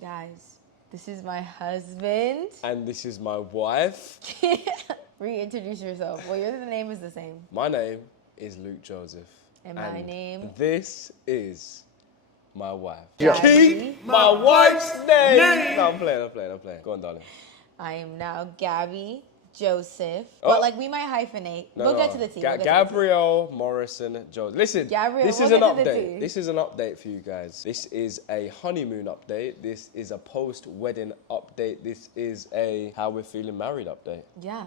Guys, this is my husband. And this is my wife. Reintroduce yourself. Well, your name is the same. My name is Luke Joseph. And my name? This is my wife. Gabby. My wife's name! No, I'm playing. Go on, darling. I am now Gabby Joseph. Oh. But like we might hyphenate. We'll get to the T. Gabrielle Morrison Joseph. Listen, Gabrielle, this we'll is an get to the update. T. This is an update for you guys. This is a honeymoon update. This is a post-wedding update. This is a how we're feeling married update. Yeah.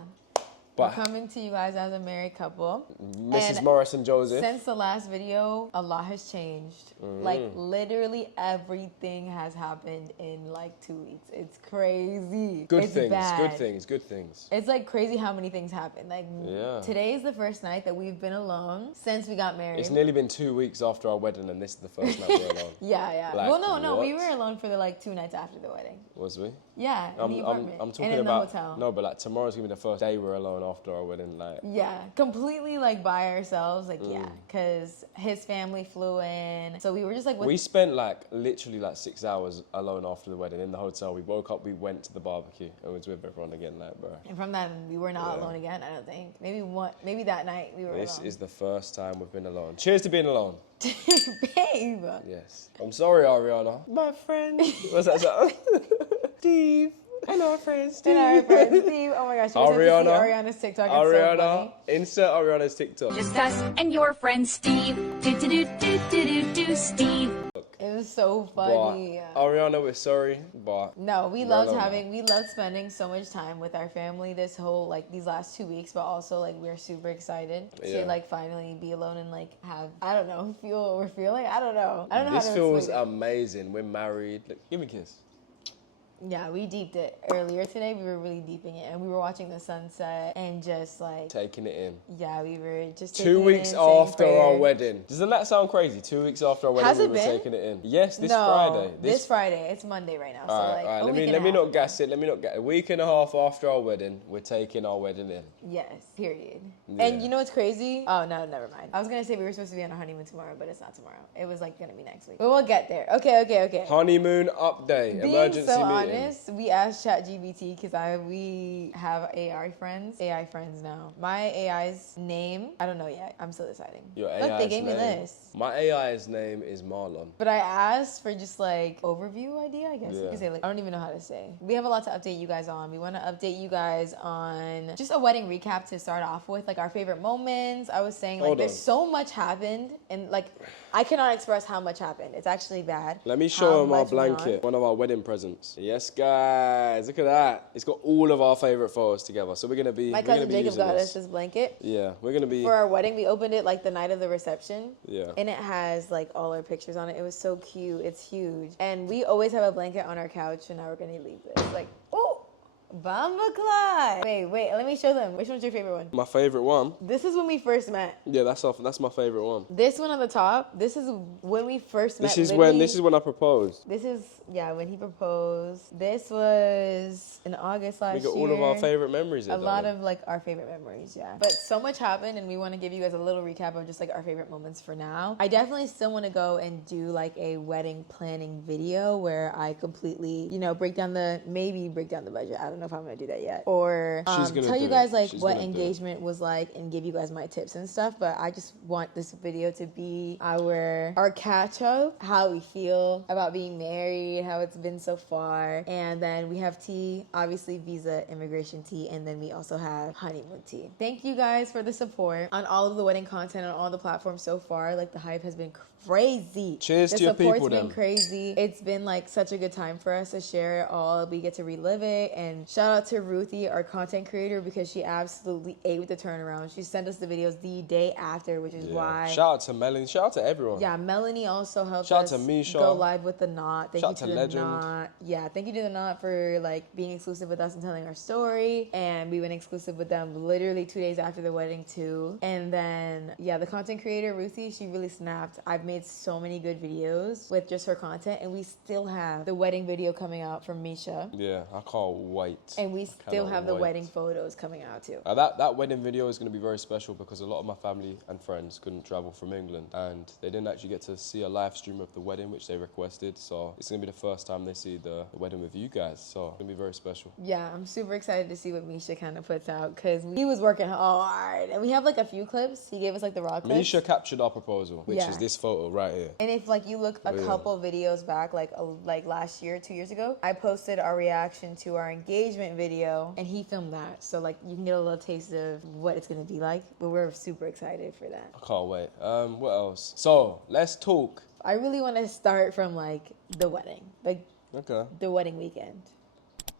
But We're coming to you guys as a married couple. Mrs. And Morrison Joseph. Since the last video, a lot has changed. Like literally everything has happened in like 2 weeks. It's crazy. Good It's things. bad. Good things. It's like crazy how many things happen. Like today is the first night that we've been alone since we got married. It's nearly been 2 weeks after our wedding, and this is the first night we're alone. Yeah. Like, Well, no, we what? were alone for the like 2 nights after the wedding. Was we? Yeah, in the apartment. I'm talking and in about the hotel. no, but like tomorrow's gonna be the first day we're alone after our wedding. Like Yeah, completely like by ourselves. Like because his family flew in, so we were just like. we spent like literally like 6 hours alone after the wedding in the hotel. We woke up, we went to the barbecue, and was with everyone again. Like, bro. And from that, we were not alone again. I don't think. Maybe that night we were This alone. is the first time we've been alone. Cheers to being alone. Babe. Yes. I'm sorry, Ariana. My friend. What's that song? Steve. And our friend Steve. And our friend Steve. Oh my gosh. Ariana's TikTok. It's so funny. Insert Ariana's TikTok. Just us and your friend Steve. Do Steve. It was so funny. But, Ariana, we're sorry, but No, we loved spending so much time with our family this whole like these last 2 weeks, but also like we're super excited to like finally be alone and like have feel what we're feeling. I don't know how to this feels explain it. amazing. We're married. Look, give me a kiss. Yeah, we deeped it earlier today. We were really deeping it, and we were watching the sunset and just like taking it in. Yeah, we were just 2 weeks after our wedding. Doesn't that sound crazy? 2 weeks after our wedding, Has it we were been? taking it in. Yes, this No, Friday. This Friday. It's Monday right now. All So right, like, all right. Let me not gas it. A week and a half after our wedding, we're taking our wedding in. Yes, period. Yeah. And you know what's crazy? Oh no, never mind. I was gonna say we were supposed to be on a honeymoon tomorrow, but it's not tomorrow. It was like gonna be next week. But we'll get there. Okay. Honeymoon update. Being Emergency so meeting. honest, we asked ChatGPT because we have AI friends now. My AI's name, I don't know yet. I'm still deciding. Your Look, AI's they gave me name. lists. My AI's name is Marlon. But I asked for just like overview idea, I guess you Yeah. could say. Like I don't even know how to say. We have a lot to update you guys on. We want to update you guys on just a wedding recap to start off with, like our favorite moments. I was saying like Hold there's on. so much happened, and like I cannot express how much happened. It's actually bad. Let me show them our much went on. blanket, one of our wedding presents. Yes, guys, look at that. It's got all of our favorite photos together. So we're gonna be. My cousin Jacob got us this blanket. Yeah, we're gonna be. For our wedding, we opened it like the night of the reception. Yeah. And it has like all our pictures on it. It was so cute. It's huge. And we always have a blanket on our couch, and now we're gonna leave this. Like, oh, Bamba Clyde. Wait, let me show them. Which one's your favorite one? My favorite one. This is when we first met. Yeah, that's my favorite one. This one on the top, this is when we first met. This is when I proposed. This is, yeah, when he proposed. This was in August last We year. got all of our favorite memories. A lot of like our favorite memories, yeah. But so much happened, and we want to give you guys a little recap of just like our favorite moments for now. I definitely still want to go and do like a wedding planning video where I completely, break down the budget. I don't know if I'm gonna do that yet, or tell you guys like what engagement was like and give you guys my tips and stuff. But I just want this video to be our catch up, how we feel about being married, how it's been so far, and then we have tea, obviously visa immigration tea, and then we also have honeymoon tea. Thank you guys for the support on all of the wedding content on all the platforms so far. Like the hype has been crazy. Cheers to your people. The support's been crazy. It's been like such a good time for us to share it all. We get to relive it. And shout out to Ruthie, our content creator, because she absolutely ate with the turnaround. She sent us the videos the day after, which is why. Shout out to Melanie. Shout out to everyone. Yeah, Melanie also helped shout us out to Misha. go live with the Knot. Thank shout you to the Legend. Knot. Yeah, thank you to the Knot for like being exclusive with us and telling our story. And we went exclusive with them literally 2 days after the wedding too. And then the content creator Ruthie, she really snapped. I've made so many good videos with just her content, and we still have the wedding video coming out from Misha. Yeah, I can't wait. And we I still cannot have the wait. wedding photos coming out too. That wedding video is going to be very special because a lot of my family and friends couldn't travel from England and they didn't actually get to see a live stream of the wedding, which they requested. So it's going to be the first time they see the wedding with you guys. So it's going to be very special. Yeah, I'm super excited to see what Misha kind of puts out because he was working hard. And we have like a few clips. He gave us like the raw clips. Misha captured our proposal, which is this photo right here. And if like you look a couple videos back, like last year, 2 years ago, I posted our reaction to our engagement video and he filmed that. So like you can get a little taste of what it's gonna be like. But we're super excited for that. I can't wait. What else? So let's talk. I really want to start from like the wedding, like Okay. the wedding weekend.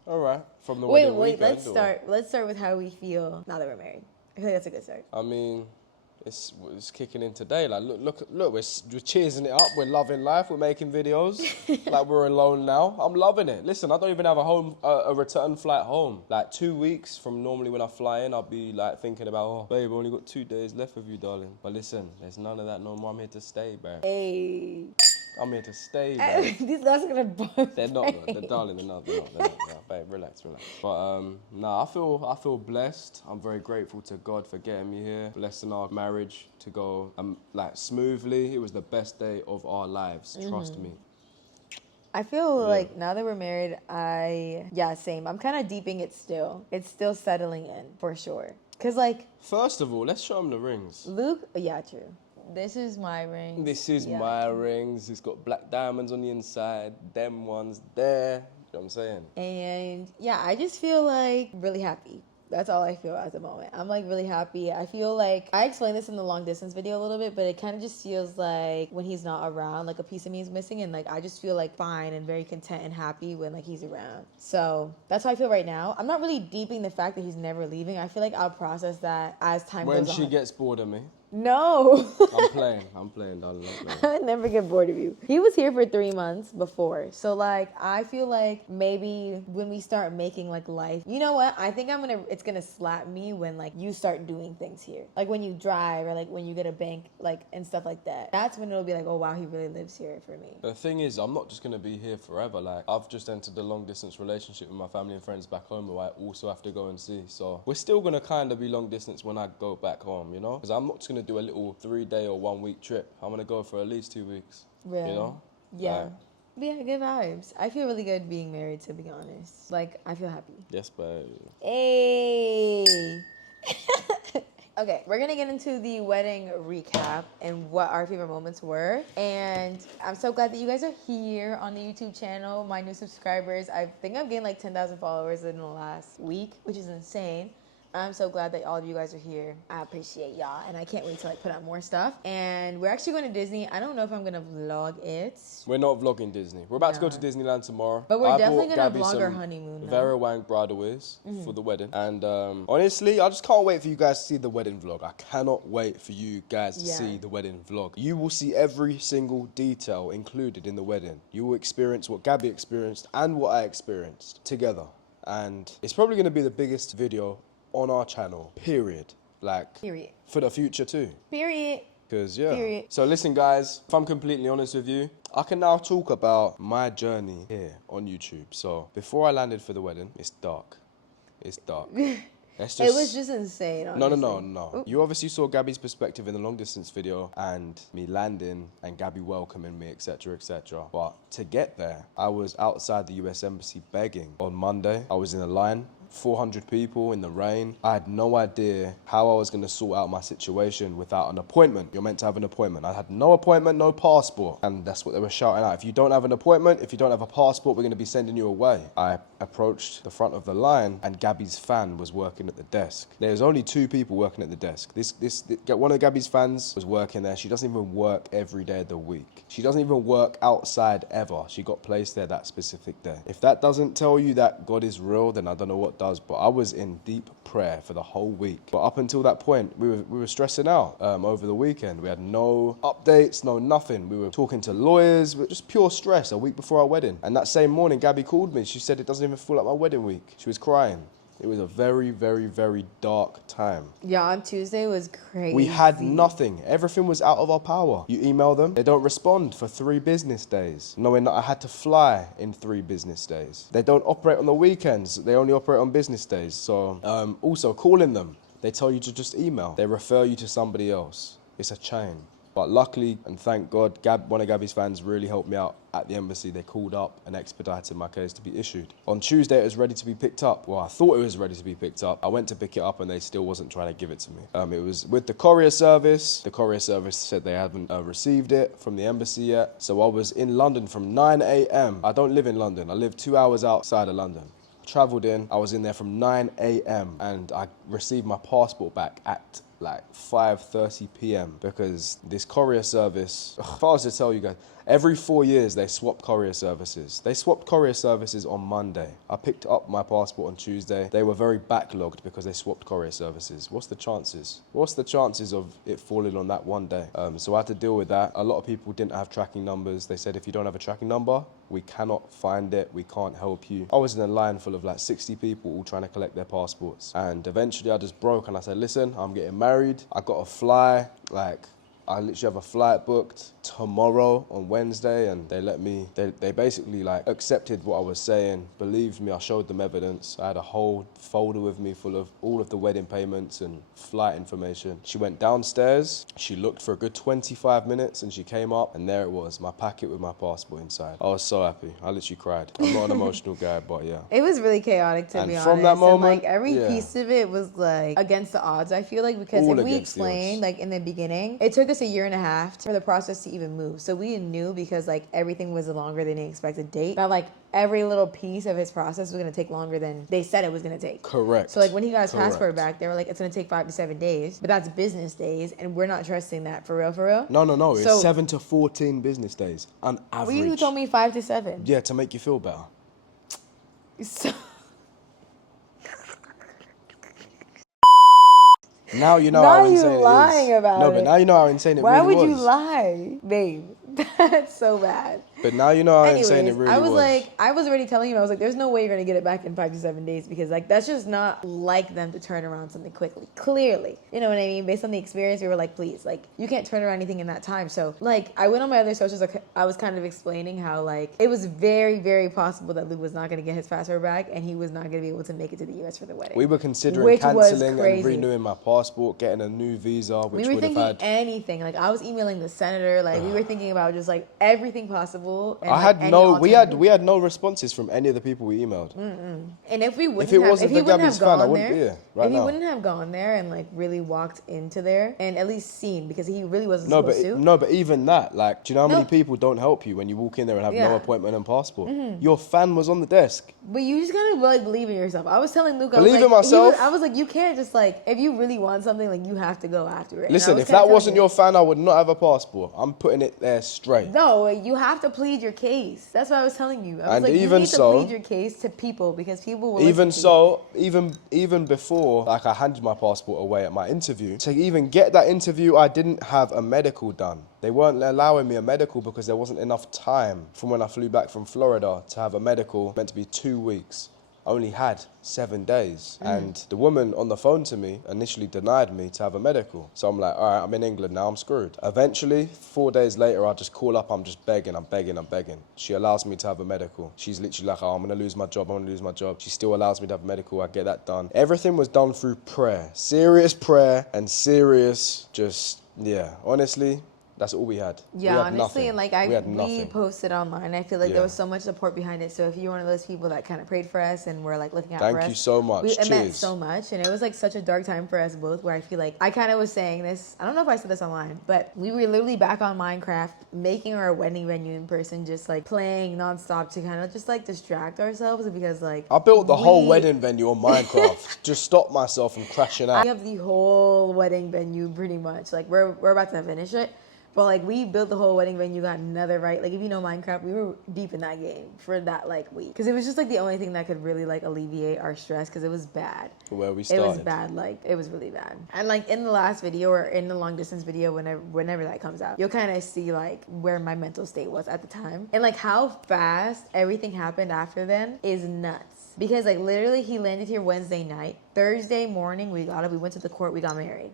All right. From the wedding weekend. Let's start with how we feel now that we're married. I feel like that's a good start. I mean, it's kicking in today. Like, look, we're cheersing it up. We're loving life. We're making videos. Like, we're alone now. I'm loving it. Listen, I don't even have a return flight home. Like, 2 weeks from normally when I fly in, I'll be like thinking about, oh, babe, I've only got 2 days left with you, darling. But listen, there's none of that no more. I'm here to stay, babe. Hey. I'm here to stay, babe. These guys are gonna bust. They're not, though. They're darling. They're not. Babe, relax. But I feel blessed. I'm very grateful to God for getting me here, blessing our marriage to go like smoothly. It was the best day of our lives. Trust me. I feel like now that we're married, same. I'm kind of deeping it still. It's still settling in for sure. Cause like, First of all, let's show them the rings. Luke, true. This is my ring. This is my rings. It's got black diamonds on the inside. Them ones there. You know what I'm saying? And I just feel like really happy. That's all I feel at the moment. I'm like really happy. I feel like I explained this in the long distance video a little bit, but it kind of just feels like when he's not around, like a piece of me is missing, and like I just feel like fine and very content and happy when like he's around. So that's how I feel right now. I'm not really deeping the fact that he's never leaving. I feel like I'll process that as time goes on. When she gets bored of me. No. I'm playing, darling. I'm playing. I would never get bored of you. He was here for 3 months before. So like, I feel like maybe when we start making like life, you know what? I think it's gonna slap me when like you start doing things here. Like when you drive or like when you get a bank, like and stuff like that. That's when it'll be like, oh wow, he really lives here for me. The thing is, I'm not just gonna be here forever. Like, I've just entered a long distance relationship with my family and friends back home who I also have to go and see. So we're still gonna kind of be long distance when I go back home, you know? Because I'm not just gonna do a little 3-day or 1 week trip. I'm gonna go for at least 2 weeks. Really? You know? Yeah. Like, Yeah, good vibes. I feel really good being married, to be honest. Like, I feel happy. yes, babe. Hey. Okay, we're gonna get into the wedding recap and what our favorite moments were. And I'm so glad that you guys are here on the YouTube channel. My new subscribers, I think I've gained like 10,000 followers in the last week, which is insane. I'm so glad that all of you guys are here. I appreciate y'all, and I can't wait to like put out more stuff. And we're actually going to Disney. I don't know if I'm gonna vlog it. We're not vlogging Disney. We're about to go to Disneyland tomorrow. But we're I definitely bought gonna Gabby vlog our some honeymoon, though. Vera Wang bridalweirs for the wedding. And honestly, I just can't wait for you guys to see the wedding vlog. I cannot wait for you guys to see the wedding vlog. You will see every single detail included in the wedding. You will experience what Gabby experienced and what I experienced together. And it's probably going to be the biggest video on our channel, period. Like, Period. for the future too. Period. Because, yeah. Period. So listen, guys, if I'm completely honest with you, I can now talk about my journey here on YouTube. So before I landed for the wedding, it's dark. It's dark. Let's just... It was just insane, honestly. No. Ooh. You obviously saw Gabby's perspective in the long distance video and me landing and Gabby welcoming me, etc., etc. But to get there, I was outside the US Embassy begging. On Monday, I was in a line. 400 people in the rain. I had no idea how I was going to sort out my situation without an appointment. You're meant to have an appointment. I had no appointment, no passport. And that's what they were shouting out. If you don't have an appointment, if you don't have a passport, we're going to be sending you away. I approached the front of the line and Gabby's fan was working at the desk. There's only 2 people working at the desk. One of Gabby's fans was working there. She doesn't even work every day of the week. She doesn't even work outside ever. She got placed there that specific day. If that doesn't tell you that God is real, then I don't know what does. But I was in deep prayer for the whole week. But up until that point, we were stressing out over the weekend. We had no updates, no nothing. We were talking to lawyers, just pure stress a week before our wedding. And that same morning, Gabby called me. She said it doesn't even feel like my wedding week. She was crying. It was a very, very, very dark time. Yeah, on Tuesday was crazy. We had nothing. Everything was out of our power. You email them, they don't respond for 3 business days, knowing that I had to fly in 3 business days. They don't operate on the weekends. They only operate on business days. So also calling them, they tell you to just email. They refer you to somebody else. It's a chain. But luckily, and thank God, one of Gabby's fans really helped me out at the embassy. They called up and expedited my case to be issued. On Tuesday, it was ready to be picked up. Well, I thought it was ready to be picked up. I went to pick it up and they still wasn't trying to give it to me. It was with the courier service. The courier service said they haven't received it from the embassy yet. So I was in London from 9 a.m. I don't live in London. I live 2 hours outside of London. Travelled in. I was in there from 9 a.m. and I received my passport back at like 5:30 p.m. because this courier service, if I was to tell you guys, every 4 years they swap courier services. They swapped courier services on Monday. I picked up my passport on Tuesday. They were very backlogged because they swapped courier services. What's the chances? What's the chances of it falling on that one day? So I had to deal with that. A lot of people didn't have tracking numbers. They said if you don't have a tracking number, we cannot find it, we can't help you. I was in a line full of like 60 people all trying to collect their passports. And eventually I just broke and I said, listen, I'm getting married. I got to fly, I literally have a flight booked tomorrow on Wednesday, and they let me, they basically like accepted what I was saying, believed me. I showed them evidence. I had a whole folder with me full of all of the wedding payments and flight information. She went downstairs, she looked for a good 25 minutes and she came up and there it was, my packet with my passport inside. I was so happy. I literally cried. I'm not an emotional guy, but yeah. It was really chaotic to be honest. From that moment, and like every piece of it was like against the odds, I feel like, because All if we against the explained like in the beginning, it took us a year and a half for the process to even move. So we knew, because like everything was a longer than the expected date, that like every little piece of his process was going to take longer than they said it was going to take. Correct. So like when he got his passport back, they were like, it's going to take 5 to 7 days, but that's business days, and we're not trusting that for real, for real. No. So, it's 7 to 14 business days on average. Well, you told me 5 to 7. Yeah, to make you feel better. So Now you know now how you insane it is. lying about No, it. but now you know how insane it Why really was. would you lie, babe? That's so bad. But now you know how Anyways, insane it really was. I was already telling him, I was like, there's no way you're gonna get it back in 5 to 7 days, because like that's just not like them to turn around something quickly. Clearly, you know what I mean? Based on the experience, we were like, please, like you can't turn around anything in that time. So like I went on my other socials, I was kind of explaining how like it was very, very possible that Luke was not gonna get his passport back and he was not gonna be able to make it to the US for the wedding. We were considering Which was cancelling and crazy. renewing my passport, getting a new visa, which We were would have thinking had. anything. Like I was emailing the senator. Like we were thinking about just like everything possible. And, I like, had any no. alternative. We had no responses from any of the people we emailed. And if we wouldn't If it have, wasn't if he for wouldn't Gabby's have fan, I gone wouldn't be there, here right if he now. wouldn't have gone there and like really walked into there and at least seen, because he really wasn't No, supposed to. no, but even that, like, do you know how many No. people don't help you when you walk in there and have Yeah. no appointment and passport? Your fan was on the desk. But you just gotta like believe in yourself. I was telling Luke, Believe I was in like, myself? I was like, you can't just like, if you really want something, like you have to go after it. And I Listen, was if kinda that telling wasn't you. your fan, I would not have a passport. I'm putting it there straight. No, you have to plead your case. That's what I was telling you. I was And like, you even need to so- plead your case to people, because people will Even listen to you. so, even before, like, I handed my passport away at my interview, to even get that interview, I didn't have a medical done. They weren't allowing me a medical because there wasn't enough time from when I flew back from Florida to have a medical, meant to be 2 weeks. I only had 7 days. And the woman on the phone to me initially denied me to have a medical. So I'm like, all right, I'm in England now, I'm screwed. Eventually, 4 days later, I just call up, I'm just begging. She allows me to have a medical. She's literally like, oh, I'm gonna lose my job. She still allows me to have a medical, I get that done. Everything was done through prayer. Serious prayer and serious honestly, that's all we had. Yeah, We had honestly, nothing. and like we had we nothing. posted online. I feel like Yeah. there was so much support behind it. So if you're one of those people that kind of prayed for us and were like looking out Thank for us, you so much. it meant Cheers. so much. And it was like such a dark time for us both, where I feel like I kind of was saying this. I don't know if I said this online, but we were literally back on Minecraft, making our wedding venue in person, just like playing nonstop to kind of just like distract ourselves, because like I built the whole wedding venue on Minecraft. Just stop myself from crashing out. we have the whole wedding venue pretty much. Like we're about to finish it. But like we built the whole wedding venue, got another right. Like if you know Minecraft, we were deep in that game for that like week because it was just like the only thing that could really like alleviate our stress because it was bad. Where we It started. was bad, like it was really bad. And like in the last video or in the long distance video, whenever that comes out, you'll kind of see like where my mental state was at the time and like how fast everything happened after then is nuts. Because like literally he landed here Wednesday night. Thursday morning we got up, we went to the court, we got married.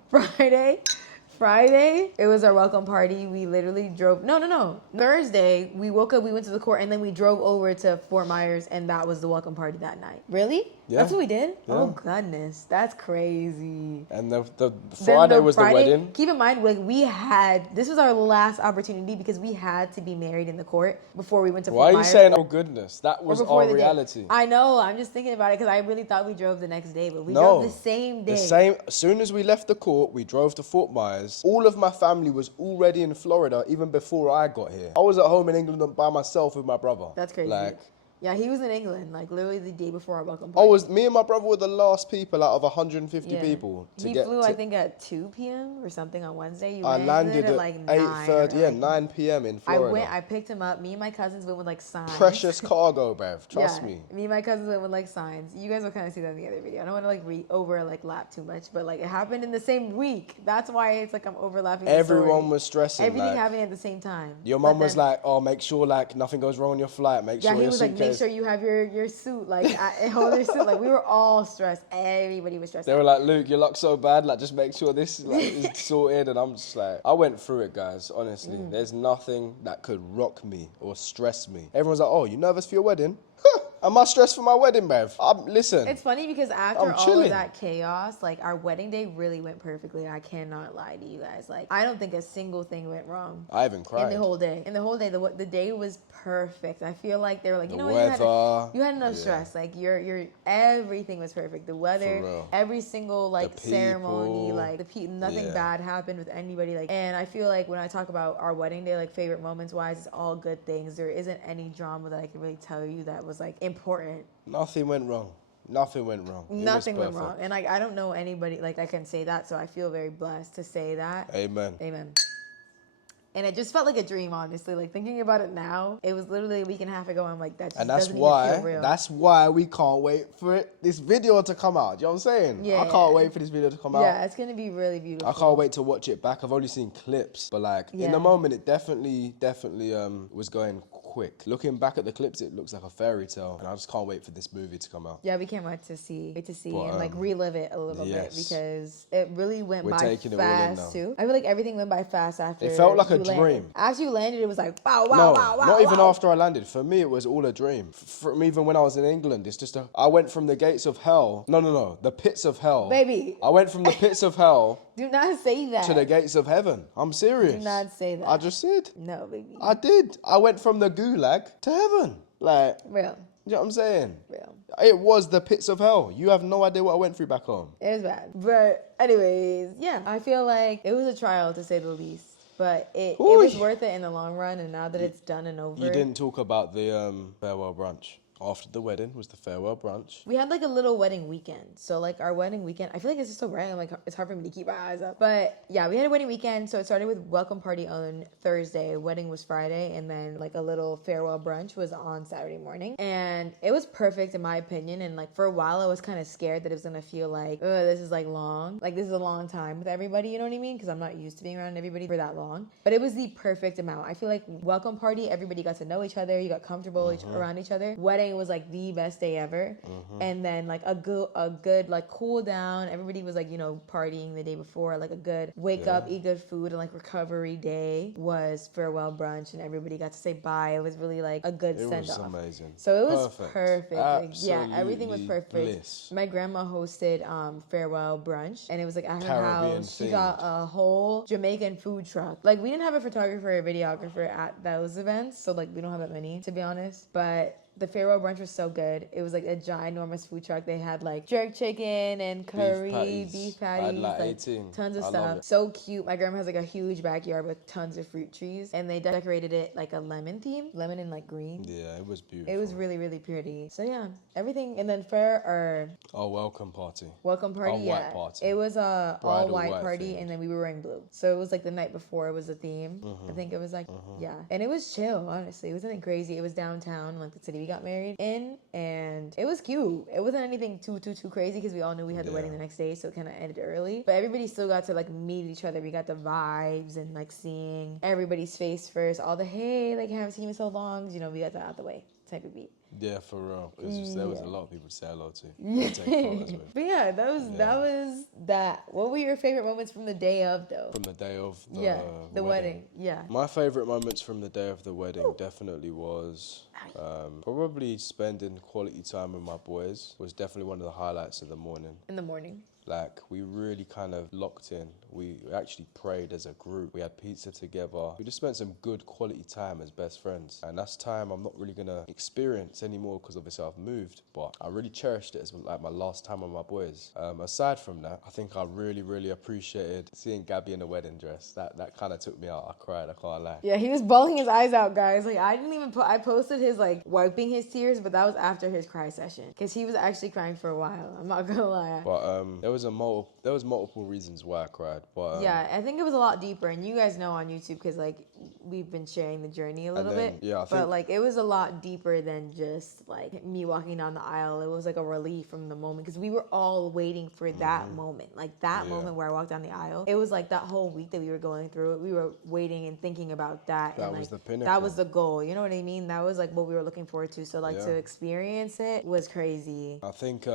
Friday, it was our welcome party. We literally drove, no. Thursday, we woke up, we went to the court, and then we drove over to Fort Myers, and that was the welcome party that night. Really? Yeah. That's what we did? Yeah. Oh, goodness. That's crazy. And the Friday was the wedding. Keep in mind, like this was our last opportunity because we had to be married in the court before we went to Fort Why are you Myers. saying, oh goodness, that was Before our the day. reality? I know, I'm just thinking about it because I really thought we drove the next day, but we drove the same day. As soon as we left the court, we drove to Fort Myers. All of my family was already in Florida even before I got here. I was at home in England by myself with my brother. That's crazy. Like, yeah, he was in England, like literally the day before our welcome party. me and my brother were the last people out of 150 Yeah. people to he get flew, I think, at 2 p.m. or something on Wednesday. I landed at like 8:30, 9 p.m. in Florida. I picked him up. Me and my cousins went with like signs. Precious cargo, bruv. Trust Yeah, me. Me and my cousins went with like signs. You guys will kind of see that in the other video. I don't want to like lap too much, but like it happened in the same week. That's why it's like I'm overlapping. the Everyone story. was stressing. Everything like, happening at the same time. Your mum But was then- like, "Oh, make sure like nothing goes wrong on your flight. Make Yeah, sure he your was like, suitcase." make sure you have your suit, like hold your suit. Like we were all stressed. Everybody was stressed. They were like, "Luke, you look so bad. Like, just make sure this like, is sorted." And I'm just like, I went through it, guys. Honestly, there's nothing that could rock me or stress me. Everyone's like, "Oh, you nervous for your wedding?" Am I stressed for my wedding, bruv? Listen. It's funny because after I'm all chilling. of that chaos, like our wedding day really went perfectly. I cannot lie to you guys. Like I don't think a single thing went wrong. I even cried. In the whole day. The day was perfect. I feel like they were like, you The know what, you had enough yeah. stress. Like your everything was perfect. The For weather, real. every single like The ceremony, people. like nothing Yeah. bad happened with anybody. Like, and I feel like when I talk about our wedding day, like favorite moments wise, it's all good things. There isn't any drama that I can really tell you that was like important. Nothing went wrong. Nothing went wrong. It was Nothing went perfect. wrong. And like I don't know anybody like that can say that, so I feel very blessed to say that. Amen. Amen. And it just felt like a dream, honestly. Like thinking about it now, it was literally a week and a half ago. I'm like, that just And that's doesn't even feel why. real. That's why we can't wait for this video to come out. Do you know what I'm saying? Yeah. I can't wait for this video to come out. Yeah, it's gonna be really beautiful. I can't wait to watch it back. I've only seen clips, but like in Yeah. the moment, it definitely was going quick. Looking back at the clips, it looks like a fairy tale, and I just can't wait for this movie to come out. Yeah, we can't wait to see But, and like relive it a little yes. bit because it really went We're by taking it all in fast now. too. I feel like everything went by fast after. It felt like a you landed. dream. After you landed, it was like wow, wow, No, wow, wow. not even wow. after I landed. For me, it was all a dream. From even when I was in England, it's just I went from the gates of hell. No, the pits of hell. Baby. I went from the pits of hell Do not say that. to the gates of heaven. I'm serious. Do not say that. I just said. No, baby. I did. I went from the gulag to heaven. Like, Real. you know what I'm saying? Real. It was the pits of hell. You have no idea what I went through back home. It was bad. But anyways, yeah. I feel like it was a trial to say the least. But it was Ooh. worth it in the long run, and now that it's done and over. You didn't talk about the farewell brunch. After the wedding was the farewell brunch. We had like a little wedding weekend. So like our wedding weekend, I feel like it's just so random. Like it's hard for me to keep my eyes up. But yeah, we had a wedding weekend. So it started with welcome party on Thursday. Wedding was Friday. And then like a little farewell brunch was on Saturday morning. And it was perfect in my opinion. And like for a while I was kind of scared that it was going to feel like, oh, this is like long. Like this is a long time with everybody. You know what I mean? Because I'm not used to being around everybody for that long. But it was the perfect amount. I feel like welcome party, everybody got to know each other. You got comfortable around each other. Wedding was like the best day ever. And then like a good like cool down. Everybody was like, you know, partying the day before. Like a good wake up, eat good food, and like recovery day was farewell brunch, and everybody got to say bye. It was really like a good It send was off. amazing. So it was Perfect. perfect. Like, yeah, everything was Absolutely perfect. bliss. My grandma hosted farewell brunch, and it was like at her Caribbean house. She got a whole Jamaican food truck. Like we didn't have a photographer or videographer at those events, so like we don't have that many to be honest. But The farewell brunch was so good. It was like a ginormous food truck. They had like jerk chicken and curry, beef patties, I had like 18. tons of I love stuff. it. So cute. My grandma has like a huge backyard with tons of fruit trees, and they decorated it like a lemon theme, lemon and like green. Yeah, it was beautiful. It was really, really pretty. So yeah, everything. And then for our welcome party. welcome party, All white party. it was a all white white party, themed. and then we were wearing blue. So it was like the night before it was a theme. I think it was like yeah, and it was chill. Honestly, it wasn't anything crazy. It was downtown, like the city we got married in, and it was cute. It wasn't anything too crazy because we all knew we had the wedding the next day, so it kind of ended early. But everybody still got to like meet each other. We got the vibes and like seeing everybody's face first. All the hey, like haven't seen you in so long. You know, we got that out the way type of beat. Yeah, for real. Because there was a lot of people to say hello to. And take photos with. But yeah, that was that. What were your favorite moments from the day of though? From the day of the wedding. Yeah. My favorite moments from the day of the wedding definitely was probably spending quality time with my boys. Was definitely one of the highlights of the morning. In the morning. Like, we really kind of locked in. We actually prayed as a group. We had pizza together. We just spent some good quality time as best friends. And that's time I'm not really going to experience anymore because obviously I've moved. But I really cherished it as like my last time with my boys. Aside from that, I think I really, really appreciated seeing Gabby in a wedding dress. That kind of took me out. I cried, I can't lie. Yeah, he was bawling his eyes out, guys. Like, I didn't even I posted his, like, wiping his tears, but that was after his cry session. Because he was actually crying for a while. I'm not going to lie. But there was multiple reasons why I cried. But yeah, I think it was a lot deeper. And you guys know on YouTube, because, like, we've been sharing the journey a little bit. Yeah, I think, but, like, it was a lot deeper than just, like, me walking down the aisle. It was, like, a relief from the moment. Because we were all waiting for that moment. Like, that moment where I walked down the aisle. It was, like, that whole week that we were going through it. We were waiting and thinking about that. That and, was like, the pinnacle. that was the goal. You know what I mean? That was, like, what we were looking forward to. So, like, to experience it was crazy. I think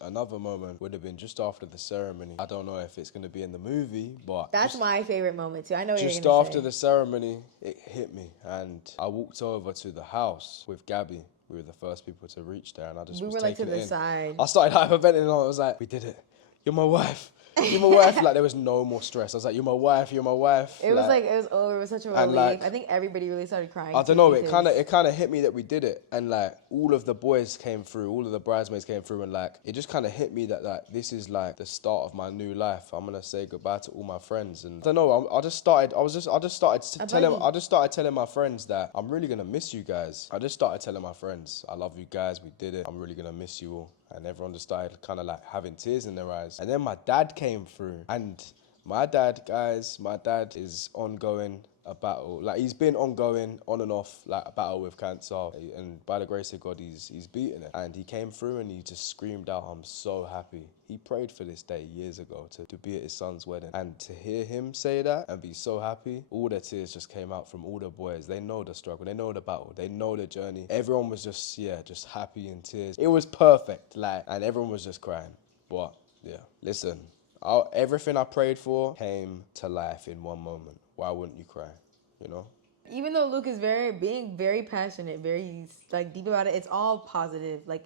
another moment would have been just after the ceremony. I don't know if it's going to be in the movie, but that's my favorite moment too. I know what just you're gonna after say. the ceremony, it hit me, and I walked over to the house with Gabby. We were the first people to reach there, and I just was were like to taking it the in. side. I started hyperventilating, and I was like, "We did it! You're my wife." You're my wife. Like, there was no more stress. I was like, you're my wife. You're my wife. It was like it was over. It was such a relief. Like, I think everybody really started crying. I don't know. It kind of hit me that we did it, and like all of the boys came through, all of the bridesmaids came through, and like it just kind of hit me that like this is like the start of my new life. I'm gonna say goodbye to all my friends, and I don't know. I just started telling my friends that I'm really gonna miss you guys. I just started telling my friends, I love you guys. We did it. I'm really gonna miss you all. And everyone just started kind of like having tears in their eyes. And then my dad came through. And my dad is ongoing a battle. Like, he's been ongoing, on and off, like a battle with cancer. And by the grace of God, he's beaten it. And he came through and he just screamed out, I'm so happy. He prayed for this day years ago to be at his son's wedding. And to hear him say that and be so happy, all the tears just came out from all the boys. They know the struggle. They know the battle. They know the journey. Everyone was just happy in tears. It was perfect. Like, and everyone was just crying. But, yeah, listen. Everything I prayed for came to life in one moment. Why wouldn't you cry? You know? Even though Luke is being very passionate, very like deep about it, it's all positive. Like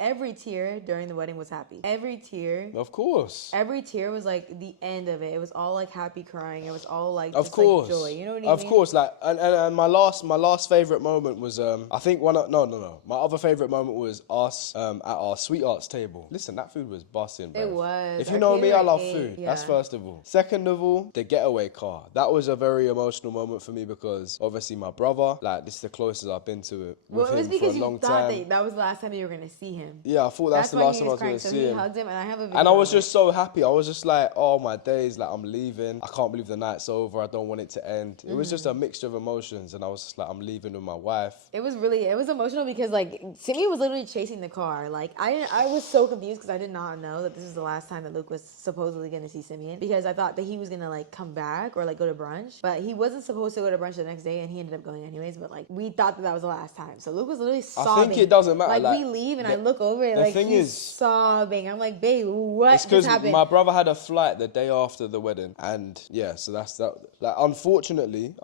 every tear during the wedding was happy. Every tear. Of course. Every tear was like the end of it. It was all like happy crying. It was all like of just course. like joy. You know what I mean? Of course. Like and my last favorite moment was I think no. My other favorite moment was us at our sweethearts table. Listen, that food was busting, bro. It was. If you know me, I love ate. food. Yeah. That's first of all. Second of all, the getaway car. That was a very emotional moment for me because obviously my brother, like, this is the closest I've been to it with him for a long time. Well, it was because you thought that was the last time you were going to see him. Yeah, I thought that's the last time I was going to see him. So he hugged him, and I have a video. And I was just so happy. I was just like, oh, my days, like, I'm leaving. I can't believe the night's over. I don't want it to end. It was just a mixture of emotions, and I was just like, I'm leaving with my wife. It was emotional because, like, Simeon was literally chasing the car. Like, I was so confused because I did not know that this was the last time that Luke was supposedly going to see Simeon, because I thought that he was going to, like, come back or, like, go to brunch. But he wasn't supposed to go to brunch the next day, and he ended up going anyways. But, like, we thought that was the last time. So Luke was literally sobbing. I think it doesn't matter. Like, we leave, and I look over, and, like, he's sobbing. I'm like, babe, what just happened? It's because my brother had a flight the day after the wedding. And, yeah, so that's that. Like, unfortunately,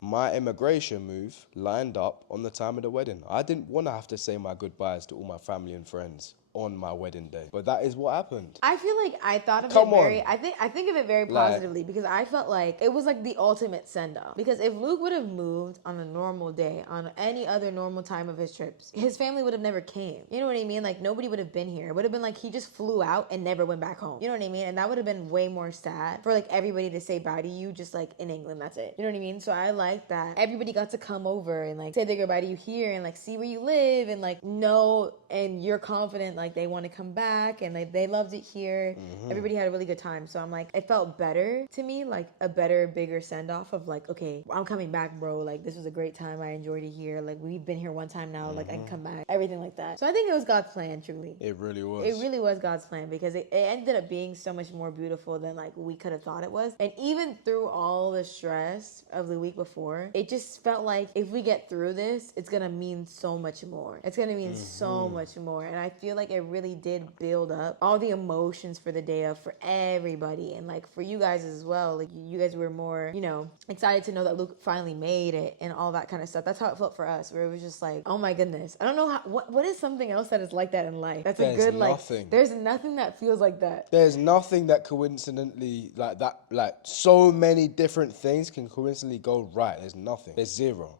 my immigration move lined up on the time of the wedding. I didn't want to have to say my goodbyes to all my family and friends on my wedding day. But that is what happened. I feel like I thought of Come it very. on. I think of it very Like- positively because I felt like it was like the ultimate send off. Because if Luke would have moved on a normal day, on any other normal time of his trips, his family would have never came. You know what I mean? Like nobody would have been here. It would have been like he just flew out and never went back home. You know what I mean? And that would have been way more sad for like everybody to say bye to you just like in England. That's it. You know what I mean? So I like that everybody got to come over and like say their goodbye to you here and like see where you live and like know and you're confident like they want to come back and like they loved it here. Everybody had a really good time. So I'm like, it felt better to me, like a better, bigger send off of like, okay, I'm coming back, bro. Like this was a great time. I enjoyed it here. Like we've been here one time now. Like I can come back. Everything like that. So I think it was God's plan, truly. It really was. It really was God's plan because it ended up being so much more beautiful than like we could have thought it was. And even through all the stress of the week before, it just felt like if we get through this, it's gonna mean so much more. It's gonna mean so much more. And I feel like it really did build up all the emotions for the day of for everybody and like for you guys as well. Like you guys were more, you know, excited to know that Luke finally made it and all that kind of stuff. That's how it felt for us, where it was just like, oh my goodness. I don't know how, what is something else that is like that in life? That's There's a good nothing. like. There's nothing that feels like that. There's nothing that coincidentally like that, like so many different things can coincidentally go right. There's nothing. There's zero.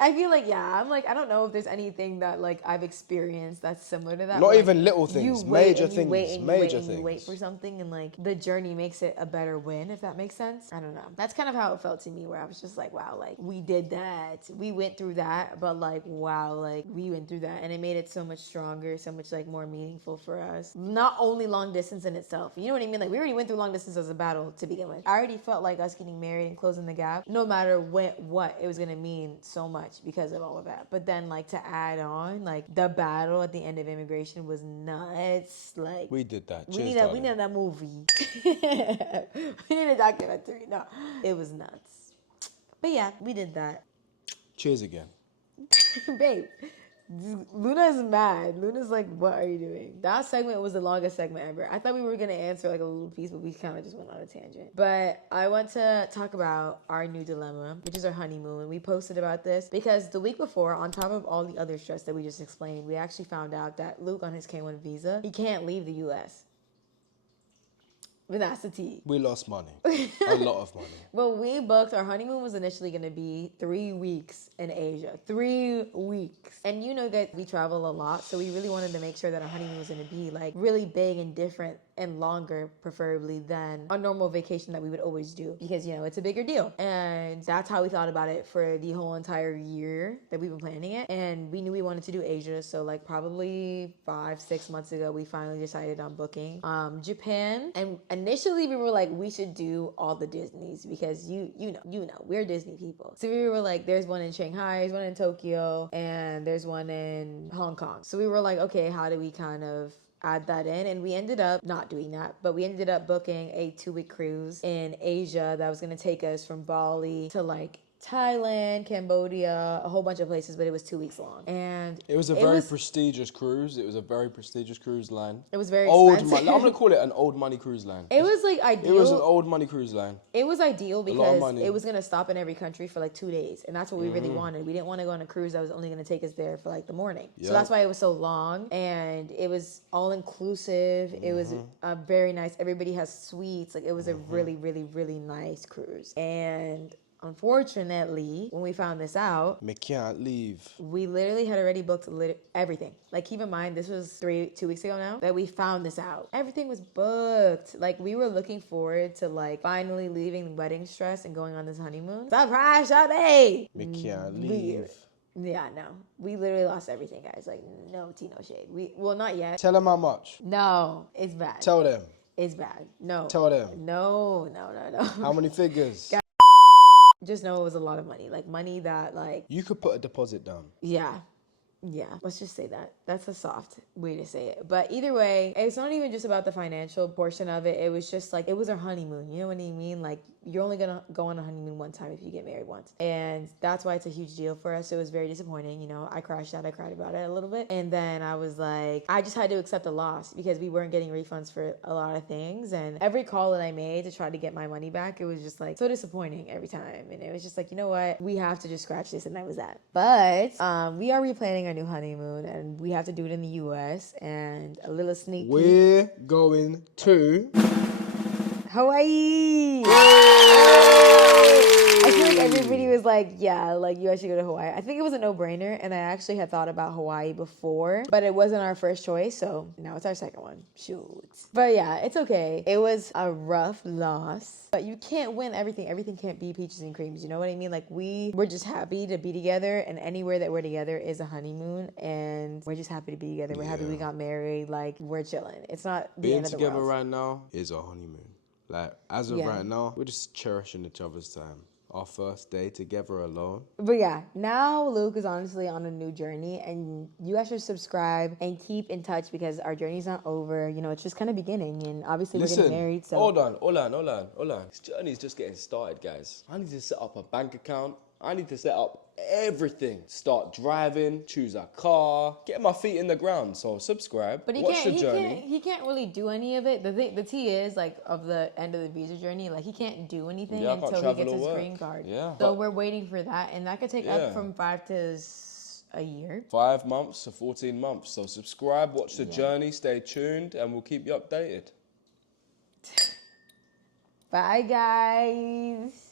I feel like, yeah, I'm like, I don't know if there's anything that like I've experienced that's similar to that. Not Like, even little things, you wait major and you things, wait and you major wait and things. you wait for something and like the journey makes it a better win, if that makes sense. I don't know. That's kind of how it felt to me, where I was just like, wow, like we did that. We went through that, but like, wow, like we went through that and it made it so much stronger, so much like more meaningful for us. Not only long distance in itself, you know what I mean? Like we already went through long distance as a battle to begin with. I already felt like us getting married and closing the gap, no matter what it was gonna mean so much because of all of that. But then like to add on, like the battle at the end of immigration was nuts. Like We did that. we Cheers, need darling. that movie. We need a documentary. No, it was nuts. But yeah, we did that. Cheers again. Babe, Luna's mad. Luna's like, what are you doing? That segment was the longest segment ever. I thought we were going to answer like a little piece, but we kind of just went on a tangent. But I want to talk about our new dilemma, which is our honeymoon. We posted about this because the week before, on top of all the other stress that we just explained, we actually found out that Luke on his K1 visa, he can't leave the U.S. But that's the tea. We lost money. A lot of money. Well, we booked, our honeymoon was initially going to be 3 weeks in Asia. 3 weeks. And you know, guys, we travel a lot, so we really wanted to make sure that our honeymoon was going to be like really big and different and longer, preferably, than a normal vacation that we would always do, because, you know, it's a bigger deal. And that's how we thought about it for the whole entire year that we've been planning it. And we knew we wanted to do Asia, so like probably 5-6 months ago, we finally decided on booking Japan. And initially we were like, we should do all the Disneys, because you know we're Disney people. So we were like, there's one in Shanghai, there's one in Tokyo, and there's one in Hong Kong. So we were like, okay, how do we kind of add that in? And we ended up not doing that, but we ended up booking a 2-week cruise in Asia that was going to take us from Bali to like Thailand, Cambodia, a whole bunch of places, but it was 2 weeks long. And It was a very prestigious cruise. It was a very prestigious cruise line. it was very Old expensive. money. I'm going to call it an old money cruise line. It was like ideal. It was an old money cruise line. It was ideal lot of because money. it was going to stop in every country for like 2 days. And that's what we really wanted. We didn't want to go on a cruise that was only going to take us there for like the morning. So Yep. that's why it was so long. And it was all inclusive. It was very nice. Everybody has suites. Like it was a really, really, really nice cruise. And unfortunately, when we found this out, Me can't leave. we literally had already booked everything. Like, keep in mind, this was 2 weeks ago now that we found this out. Everything was booked. Like, we were looking forward to like finally leaving wedding stress and going on this honeymoon. Surprise, Sade! Me can't leave. Yeah, no. We literally lost everything, guys. Like, no tea, no shade. Well, not yet. Tell them how much. No, it's bad. Tell them. It's bad. No. Tell them. No. How many figures? Just know it was a lot of money. Like, money that, like, You could put a deposit down. yeah. Let's just say that. That's a soft way to say it. But either way, it's not even just about the financial portion of it. It was just like, it was our honeymoon. You know what I mean? Like, you're only going to go on a honeymoon one time if you get married once. And that's why it's a huge deal for us. It was very disappointing. You know, I crashed out. I cried about it a little bit. And then I was like, I just had to accept the loss because we weren't getting refunds for a lot of things. And every call that I made to try to get my money back, it was just like so disappointing every time. And it was just like, you know what? We have to just scratch this. And that was that. But we are replanning our new honeymoon, and we have to do it in the U.S. And a little sneak peek. We're going to Hawaii. I feel like everybody was like, yeah, like you guys should go to Hawaii. I think it was a no-brainer, and I actually had thought about Hawaii before, but it wasn't our first choice, so now it's our second one. Shoot. But yeah, it's okay. It was a rough loss, but you can't win everything. Everything can't be peaches and creams. You know what I mean? Like we're just happy to be together, and anywhere that we're together is a honeymoon, and we're just happy to be together. We're happy we got married. Like we're chilling. It's not the being end of the together world. right now is our honeymoon. Like, as of right now, we're just cherishing each other's time. Our first day together alone. But yeah, now Luke is honestly on a new journey, and you guys should subscribe and keep in touch because our journey's not over. You know, it's just kind of beginning, and obviously we're getting married. So hold on. This journey's just getting started, guys. I need to set up a bank account. I need to set up everything. Start driving, choose a car, get my feet in the ground. So subscribe, but watch the journey. He can't really do any of it. The T is like of the end of the visa journey, like he can't do anything until he gets his green card. Yeah. So we're waiting for that, and that could take up from 5 to a year. 5 months to 14 months. So subscribe, watch the journey, stay tuned, and we'll keep you updated. Bye, guys.